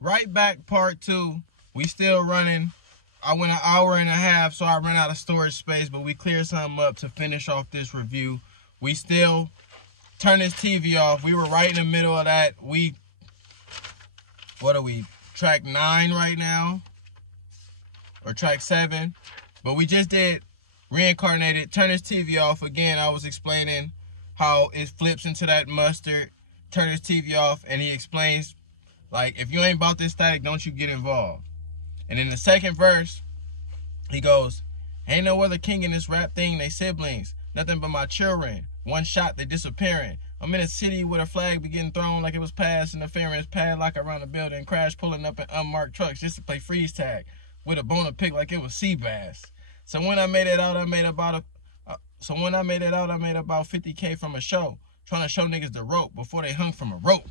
Right back, part 2. We still running. I went an hour and a half, so I ran out of storage space, but we cleared something up to finish off this review. We still turn this TV off. We were right in the middle of that. What are we, track 9 right now? Or track 7? But we just did Reincarnated. Turn this TV off. Again, I was explaining how it flips into that mustard. Turn his TV off, and he explains, like, if you ain't about this static, don't you get involved. And in the second verse, he goes, ain't no other king in this rap thing, they siblings. Nothing but my children. One shot, they disappearing. I'm in a city with a flag be getting thrown like it was past interference, padlock around the building, crash pulling up in unmarked trucks just to play freeze tag with a bone to pick like it was sea bass. So when I made it out, I made about 50K from a show, trying to show niggas the rope before they hung from a rope.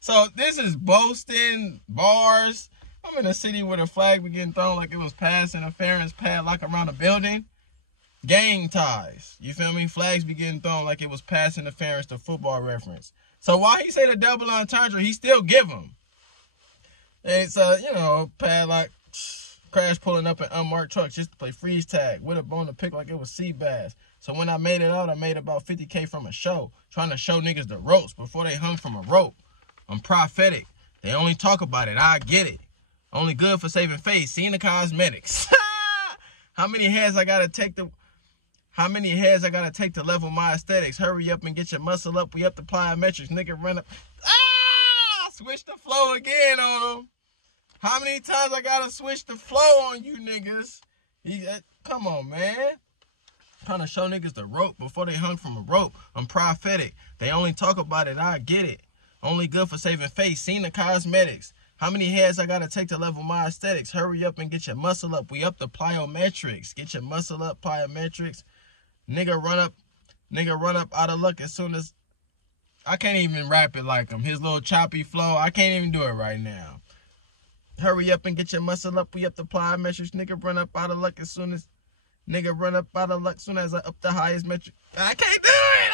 So this is boasting bars. I'm in a city where the flag be getting thrown like it was past interference, padlock around the building. Gang ties. You feel me? Flags be getting thrown like it was past interference, to football reference. So why he say the double entendre, he still give them. It's padlock, crash pulling up in unmarked trucks just to play freeze tag with a bone to pick like it was sea bass. So when I made it out, I made about 50K from a show, trying to show niggas the ropes before they hung from a rope. I'm prophetic. They only talk about it. I get it. Only good for saving face. Seeing the cosmetics. How many heads I gotta take to level my aesthetics? Hurry up and get your muscle up. We up the plyometrics. Nigga run up. Switch the flow again on them. How many times I gotta switch the flow on you niggas? Come on, man. Trying to show niggas the rope before they hung from a rope. I'm prophetic. They only talk about it. I get it. Only good for saving face. Seen the cosmetics. How many heads I gotta take to level my aesthetics? Hurry up and get your muscle up. We up the plyometrics. Get your muscle up, plyometrics. Nigga run up out of luck as soon as... I can't even rap it like him. His little choppy flow, I can't even do it right now. Hurry up and get your muscle up. We up the plyometrics. Nigga run up out of luck as soon as... soon as I up the highest metric. I can't do it.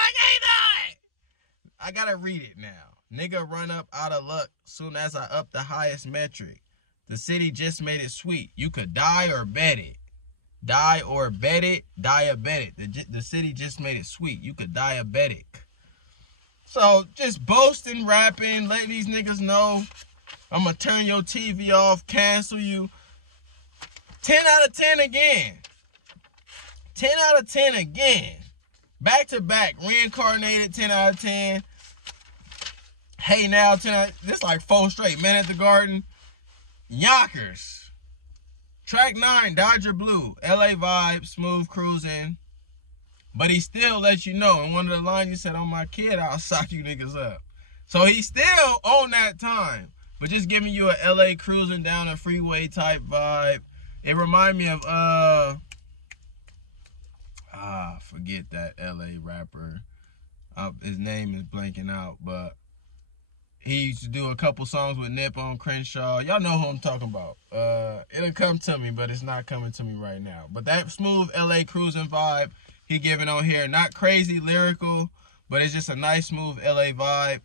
I gotta read it now. Nigga run up out of luck soon as I up the highest metric. The city just made it sweet. You could die or bet it. Die or bet it. Diabetic. The city just made it sweet. You could diabetic. So just boasting, rapping, letting these niggas know I'm gonna turn your TV off, cancel you. 10 out of 10 again. 10 out of 10 again. Back to back. Reincarnated, 10 out of 10. Hey now, 10 out of... This like 4 straight. Man at the Garden. Yonkers. Track 9, Dodger Blue. LA vibe, smooth cruising. But he still lets you know. In one of the lines he said, on my kid, I'll sock you niggas up. So he still on that time. But just giving you a LA cruising down a freeway type vibe. It remind me of, forget that LA rapper. His name is blanking out, but he used to do a couple songs with Nip on Crenshaw. Y'all know who I'm talking about. It'll come to me, but it's not coming to me right now. But that smooth LA cruising vibe he giving on here, not crazy lyrical, but it's just a nice smooth LA vibe.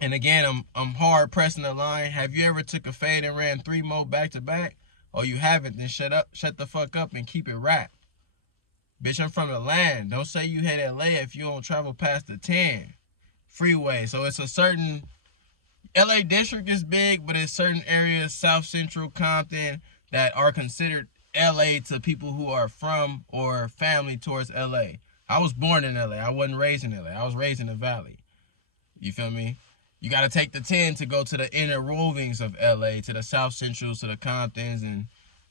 And again, I'm hard pressing the line. Have you ever took a fade and ran 3 more back to back? Or you haven't, then shut the fuck up and keep it rap. Bitch, I'm from the land. Don't say you hate LA if you don't travel past the 10 freeway. So it's a certain... LA district is big, but it's certain areas, South Central, Compton, that are considered LA to people who are from or family towards LA. I was born in LA. I wasn't raised in LA. I was raised in the Valley. You feel me? You got to take the 10 to go to the inner rovings of LA, to the South Centrals, to the Comptons, and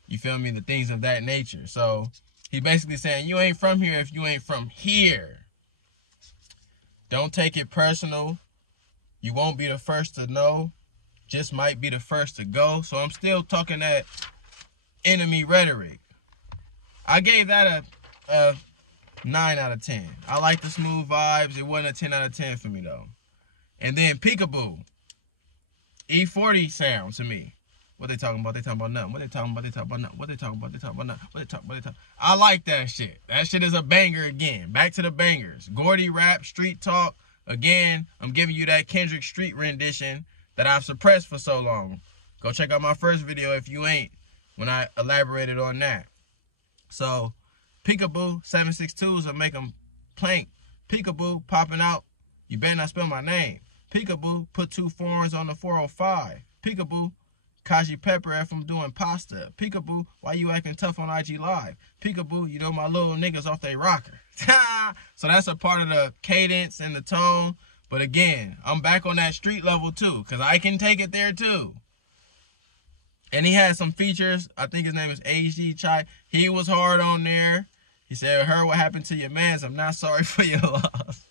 you feel me, the things of that nature. So he basically saying, you ain't from here if you ain't from here. Don't take it personal. You won't be the first to know. Just might be the first to go. So I'm still talking that enemy rhetoric. I gave that a 9 out of 10. I like the smooth vibes. It wasn't a 10 out of 10 for me, though. And then Peekaboo. E40 sound to me. What they talking about? They talking about nothing. What they talking about? They talking about nothing. What they talking about? They talking about nothing. What they talking about? They talking. I like that shit. That shit is a banger again. Back to the bangers. Gordy rap, street talk. Again, I'm giving you that Kendrick street rendition. that I've suppressed for so long. Go check out my first video if you ain't, when I elaborated on that. So, peekaboo, 762s will make them plank. Peekaboo, popping out, you better not spell my name. Peekaboo, put 2 foreigns on the 405. Peekaboo, Kaji Pepper if I'm doing pasta. Peekaboo, why you acting tough on IG Live? Peekaboo, you know my little niggas off they rocker. So that's a part of the cadence and the tone. But again, I'm back on that street level too, because I can take it there too. And he had some features. I think his name is AG Chai. He was hard on there. He said, heard what happened to your mans. I'm not sorry for your loss.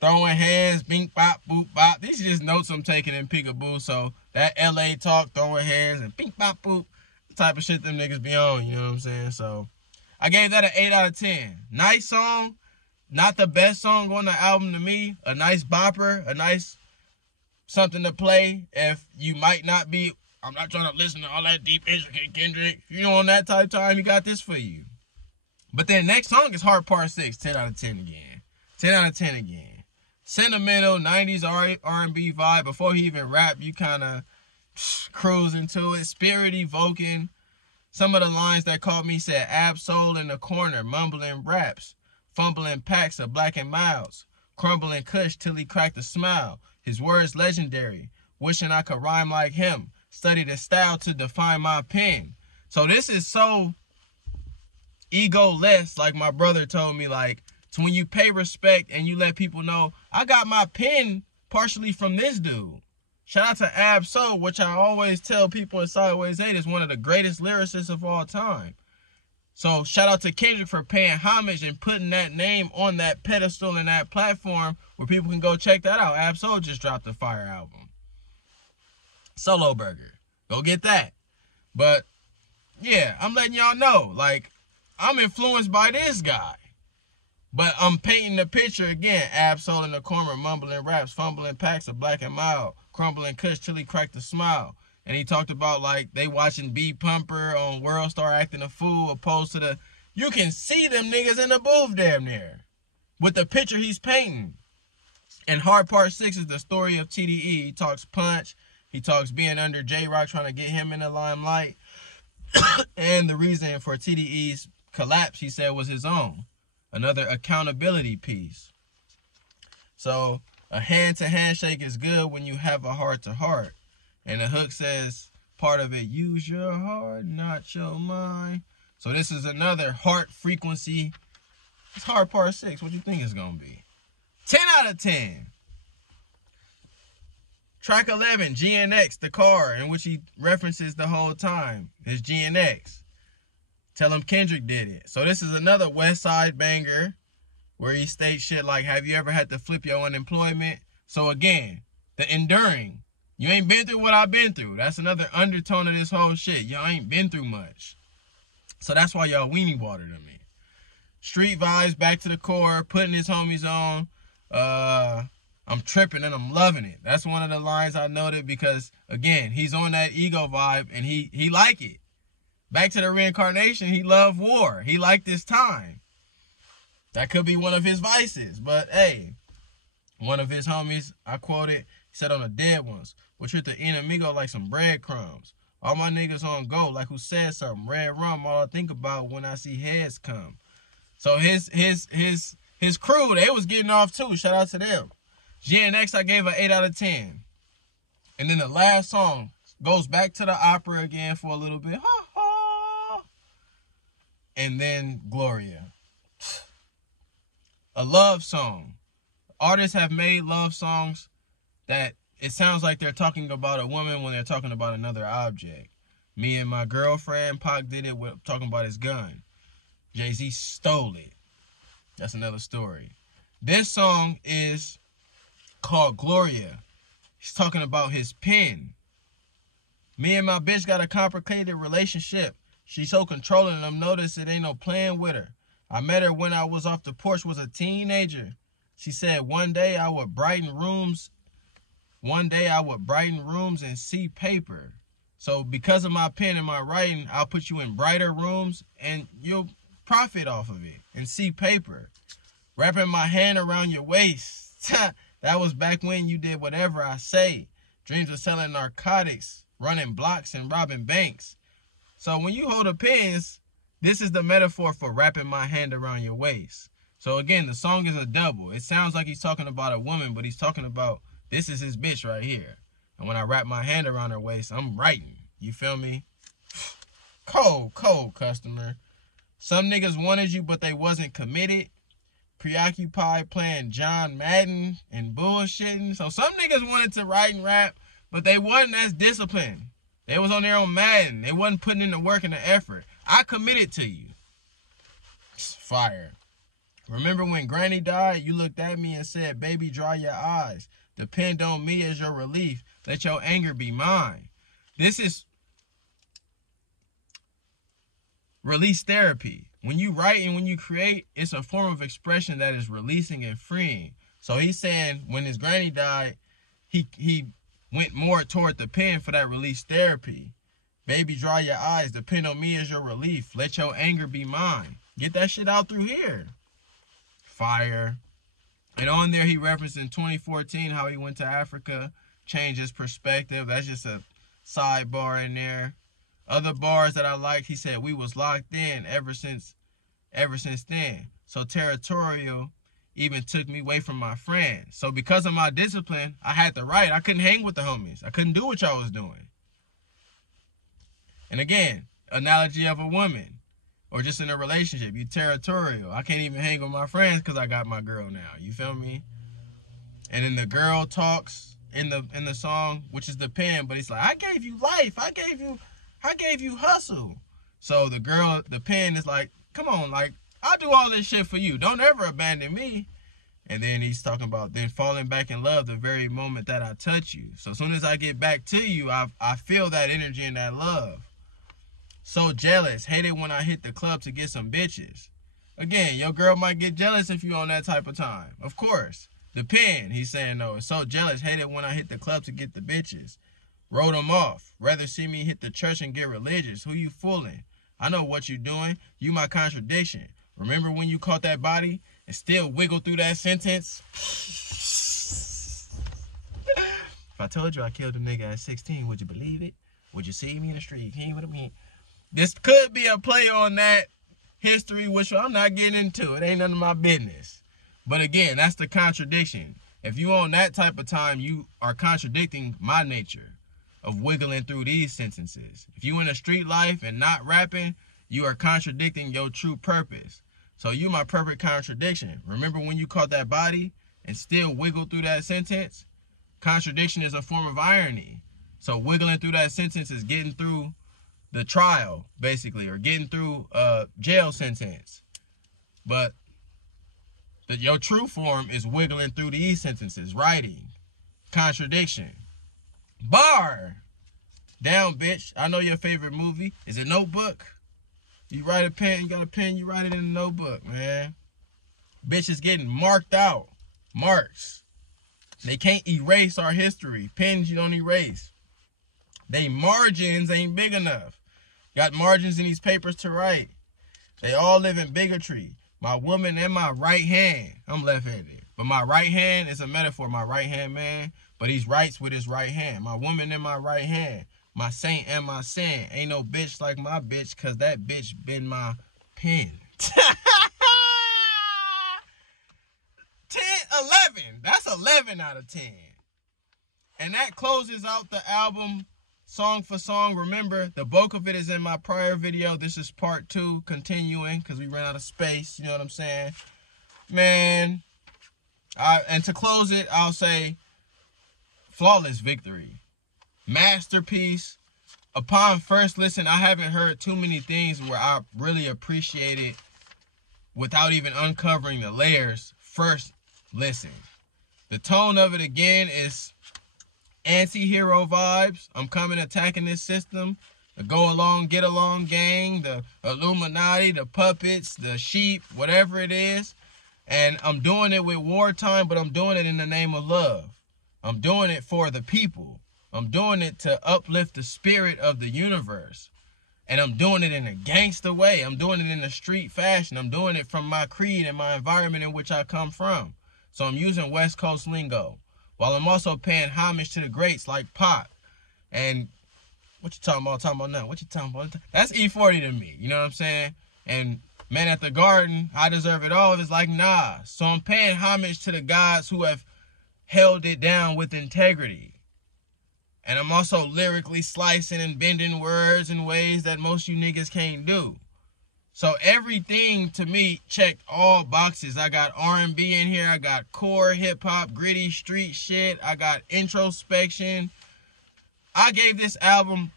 Throwing hands, bink, bop, boop, bop. These are just notes I'm taking in Peekaboo. So that LA talk, throwing hands, and bink, bop, boop, the type of shit them niggas be on, you know what I'm saying? So I gave that an 8 out of 10. Nice song. Not the best song on the album to me. A nice bopper, a nice something to play if you might not be, I'm not trying to listen to all that deep, intricate Kendrick. If you know on that type of time, he got this for you. But then next song is Heart Part 6, 10 out of 10 again. 10 out of 10 again. Sentimental, 90s R&B vibe. Before he even rapped, you kind of cruise into it. Spirit evoking. Some of the lines that caught me said, Ab-Soul in the corner, mumbling raps. Fumbling packs of Black and Milds. Crumbling Kush till he cracked a smile. His words legendary. Wishing I could rhyme like him. Studied his style to define my pen. So this is so ego-less, like my brother told me, like, to when you pay respect and you let people know, I got my pen partially from this dude. Shout out to Ab-Soul, which I always tell people in Sideways 8 is one of the greatest lyricists of all time. So shout out to Kendrick for paying homage and putting that name on that pedestal and that platform where people can go check that out. Ab-Soul just dropped a fire album. Solo Burger. Go get that. But yeah, I'm letting y'all know, like, I'm influenced by this guy. But I'm painting the picture again. Ab-Soul in the corner, mumbling raps, fumbling packs of Black and Mild, crumbling Kush till he cracked a smile. And he talked about, like, they watching B Pumper on World Star acting a fool, opposed to the, you can see them niggas in the booth damn near with the picture he's painting. And Hard Part 6 is the story of TDE. He talks punch. He talks being under J-Rock, trying to get him in the limelight. And the reason for TDE's collapse, he said, was his own. Another accountability piece. So a hand-to-hand shake is good when you have a heart-to-heart. And the hook says, part of it, use your heart, not your mind. So this is another heart frequency. It's Hard Part 6. What do you think it's going to be? 10 out of 10. Track 11, GNX, the car, in which he references the whole time, is GNX. Tell him Kendrick did it. So this is another West Side banger where he states shit like, have you ever had to flip your unemployment? So again, the enduring. You ain't been through what I've been through. That's another undertone of this whole shit. Y'all ain't been through much. So that's why y'all weenie water to me. Street vibes, back to the core, putting his homies on. I'm tripping and I'm loving it. That's one of the lines I noted because, again, he's on that ego vibe and he like it. Back to the reincarnation, he loved war. He liked this time. That could be one of his vices. But, hey, one of his homies, I quoted, he said on the dead ones, we'll treat the enemigo like some breadcrumbs. All my niggas on go, like who said something. Red rum, all I think about when I see heads come. So his crew, they was getting off too. Shout out to them. GNX, I gave an 8 out of 10. And then the last song goes back to the opera again for a little bit. And then Gloria. A love song. Artists have made love songs that it sounds like they're talking about a woman when they're talking about another object. Me and my girlfriend, Pac did it with talking about his gun. Jay-Z stole it. That's another story. This song is called Gloria. He's talking about his pen. Me and my bitch got a complicated relationship. She's so controlling and I'm noticed it ain't no playing with her. I met her when I was off the porch, was a teenager. She said one day I would brighten rooms. One day I would brighten rooms and see paper. So because of my pen and my writing, I'll put you in brighter rooms and you'll profit off of it and see paper. Wrapping my hand around your waist. That was back when you did whatever I say. Dreams of selling narcotics, running blocks, and robbing banks. So when you hold the pens, this is the metaphor for wrapping my hand around your waist. So again, the song is a double. It sounds like he's talking about a woman, but he's talking about this is his bitch right here. And when I wrap my hand around her waist, I'm writing. You feel me? Cold, cold, customer. Some niggas wanted you, but they wasn't committed. Preoccupied playing John Madden and bullshitting. So some niggas wanted to write and rap, but they wasn't as disciplined. They was on their own Madden. They wasn't putting in the work and the effort. I committed to you. Fire. Remember when Granny died, you looked at me and said, baby, dry your eyes. Depend on me as your relief. Let your anger be mine. This is release therapy. When you write and when you create, it's a form of expression that is releasing and freeing. So he's saying when his granny died, he went more toward the pen for that release therapy. Baby, dry your eyes. Depend on me as your relief. Let your anger be mine. Get that shit out through here. Fire. And on there, he referenced in 2014 how he went to Africa, changed his perspective. That's just a sidebar in there. Other bars that I liked, he said, we was locked in ever since then. So territorial even took me away from my friends. So because of my discipline, I had to write. I couldn't hang with the homies. I couldn't do what y'all was doing. And again, analogy of a woman or just in a relationship. You territorial. I can't even hang with my friends because I got my girl now. You feel me? And then the girl talks in the song, which is the pen, but it's like, I gave you life. I gave you hustle. So the girl, the pen is like, come on, like, I'll do all this shit for you. Don't ever abandon me. And then he's talking about then falling back in love the very moment that I touch you. So as soon as I get back to you, I feel that energy and that love. So jealous. Hate it when I hit the club to get some bitches. Again, your girl might get jealous if you on that type of time. Of course. The pen, he's saying, no, it's so jealous. Hate it when I hit the club to get the bitches. Wrote them off. Rather see me hit the church and get religious. Who you fooling? I know what you doing. You my contradiction. Remember when you caught that body and still wiggle through that sentence? If I told you I killed a nigga at 16, would you believe it? Would you see me in the street? You know what I mean? This could be a play on that history, which I'm not getting into. It ain't none of my business. But again, that's the contradiction. If you on that type of time, you are contradicting my nature of wiggling through these sentences. If you in a street life and not rapping, you are contradicting your true purpose. So you my perfect contradiction. Remember when you caught that body and still wiggle through that sentence? Contradiction is a form of irony. So wiggling through that sentence is getting through the trial, basically, or getting through a jail sentence. But your true form is wiggling through these sentences, writing. Contradiction. Bar. Down, bitch. I know your favorite movie. Is it Notebook? You write a pen, you got a pen, you write it in a notebook, man. Bitch is getting marked out. Marks. They can't erase our history. Pens you don't erase. They margins ain't big enough. Got margins in these papers to write. They all live in bigotry. My woman and my right hand. I'm left-handed. But my right hand is a metaphor. My right hand man. But he writes with his right hand. My woman and my right hand. My saint and my sin. Ain't no bitch like my bitch, cause that bitch been my pen. 10, 11. That's 11 out of 10. And that closes out the album song for song. Remember, the bulk of it is in my prior video. This is part 2, continuing, because we ran out of space. You know what I'm saying? Man. And to close it, I'll say, flawless victory. Masterpiece. Upon first listen, I haven't heard too many things where I really appreciate it without even uncovering the layers. First listen. The tone of it again is anti-hero vibes. I'm coming attacking this system. The go along, get along gang, the Illuminati, the puppets, the sheep, whatever it is. And I'm doing it with wartime, but I'm doing it in the name of love. I'm doing it for the people. I'm doing it to uplift the spirit of the universe. And I'm doing it in a gangster way. I'm doing it in a street fashion. I'm doing it from my creed and my environment in which I come from. So I'm using West Coast lingo. while I'm also paying homage to the greats like Pac. And what you talking about now? What you talking about? That's E40 to me, you know what I'm saying? And Man at the Garden, I Deserve It All, is like Nas. So I'm paying homage to the gods who have held it down with integrity. And I'm also lyrically slicing and bending words in ways that most you niggas can't do. So everything to me checked all boxes. I got R&B in here. I got core hip-hop, gritty street shit. I got introspection. I gave this album,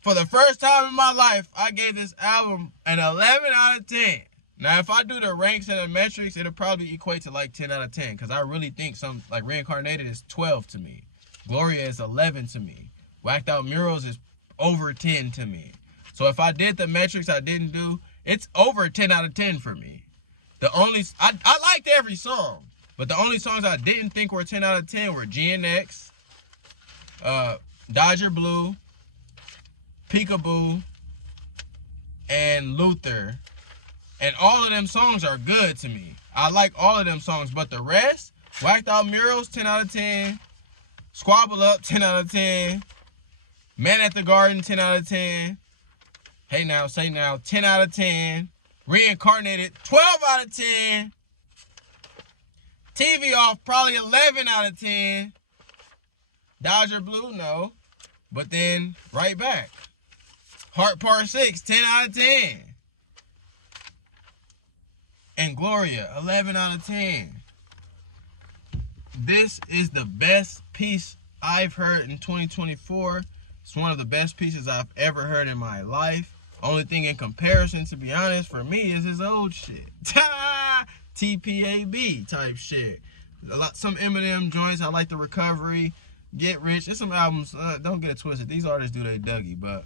for the first time in my life, I gave this album an 11 out of 10. Now, if I do the ranks and the metrics, it'll probably equate to like 10 out of 10. Because I really think some, like Reincarnated is 12 to me. Gloria is 11 to me. Whacked Out Murals is over 10 to me. So if I did the metrics I didn't do, it's over 10 out of 10 for me. I liked every song. But the only songs I didn't think were 10 out of 10 were GNX, Dodger Blue, Peekaboo, and Luther. And all of them songs are good to me. I like all of them songs. But the rest, Whacked Out Murals, 10 out of 10. Squabble Up, 10 out of 10. Man at the Garden, 10 out of 10. Hey Now, Say Now, 10 out of 10. Reincarnated, 12 out of 10. TV Off, probably 11 out of 10. Dodger Blue, no. But then, right back. Heart Part 6, 10 out of 10. And Gloria, 11 out of 10. This is the best piece I've heard in 2024. It's one of the best pieces I've ever heard in my life. Only thing in comparison, to be honest, for me is his old shit. TPAB type shit. Some Eminem joints, I like the Recovery, Get Rich. There's some albums, don't get it twisted. These artists do they Dougie, but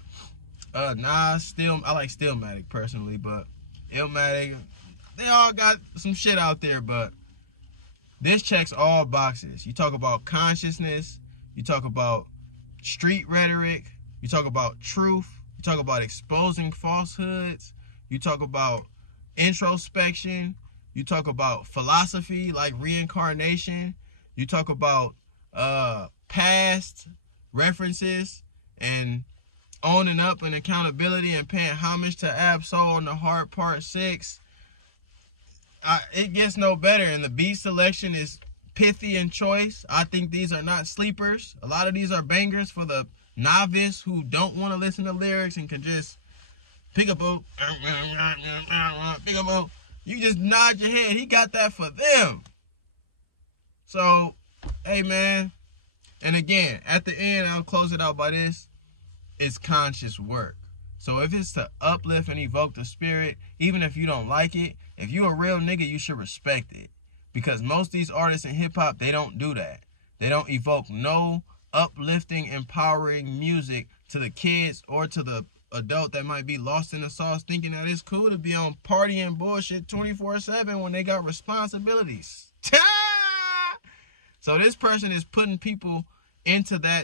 Nas, I like Stillmatic personally, but Illmatic, they all got some shit out there, but this checks all boxes. You talk about consciousness, you talk about street rhetoric, you talk about truth, you talk about exposing falsehoods, you talk about introspection, you talk about philosophy like reincarnation, you talk about past references and owning up and accountability and paying homage to Ab-Soul on the Heart Part 6. It gets no better, and the beat selection is pithy and choice. I think these are not sleepers. A lot of these are bangers for the novice who don't want to listen to lyrics and can just pick up a you just nod your head. He got that for them. So, hey man, and again, at the end, I'll close it out by this. It's conscious work. So if it's to uplift and evoke the spirit, even if you don't like it, if you a real nigga, you should respect it. Because most of these artists in hip-hop, they don't do that. They don't evoke no uplifting, empowering music to the kids or to the adult that might be lost in the sauce thinking that it's cool to be on partying bullshit 24/7 when they got responsibilities. So this person is putting people into that